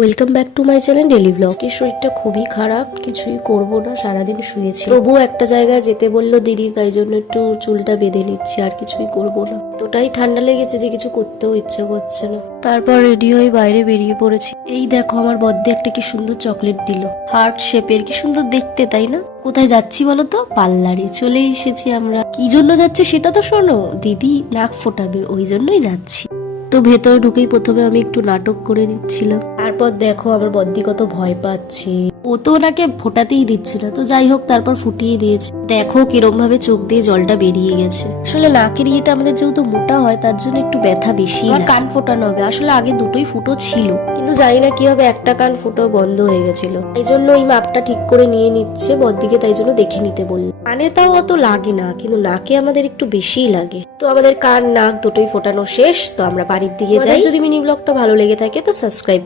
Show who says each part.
Speaker 1: Welcome back to my channel daily vlog কি শরীরটা খুবই খারাপ, কিছুই করব না, সারাদিন শুয়েছি। তবুও একটা জায়গায় যেতে বলল দিদি, তাই জন্য একটু চুলটা বেঁধে নিচ্ছি, আর কিছুই করব না। তোটাই ঠান্ডা লেগেছে যে কিছু করতেও ইচ্ছে করছে না। তারপর রেডি হয়ে বাইরে বেরিয়ে পড়েছি। এই দেখো, আমার বদ্দে একটা কি সুন্দর চকলেট দিল। হার্ট শেপের কি সুন্দর দেখতে, তাই না? কোথায় যাচ্ছি বলো তো? পার্লারে চলে এসেছি আমরা। কি জন্য যাচ্ছি সেটা তো শোনো, দিদি নাক ফোটাবে, ওই জন্যই যাচ্ছি। তো ভেতরে ঢুকেই প্রথমে আমি একটু নাটক করে নিচ্ছিলাম। তারপর দেখো আমার বদ্দি কত ভয় পাচ্ছে। ও তো ওনাকে ফোটাতেই দিচ্ছে না তো যাই হোক তারপর ফুটিয়ে দিয়েছে। দেখো কিরম ভাবে চোখ দিয়ে জলটা বেরিয়ে গেছে। আসলে নাকের ইয়েটা আমাদের যেহেতু মোটা হয় তার জন্য একটু ব্যথা বেশি আর কান ফোটানো হবে আসলে আগে দুটোই ফুটো ছিল। কিন্তু জানি না কি হবে একটা কান ফুটো বন্ধ হয়ে গেছিল। এই জন্য ওই মাপটা ঠিক করে নিয়ে নিচ্ছে বদ্দিকে তাই জন্য দেখে নিতে বলল। কানে তাও অত লাগে না কিন্তু নাকে আমাদের একটু বেশিই লাগে। তো আমাদের কান নাক দুটোই ফোটানো শেষ তো আমরা বাড়ির দিকে যাই। যদি মিনি ব্লগটা ভালো লেগে থাকে তো সাবস্ক্রাইব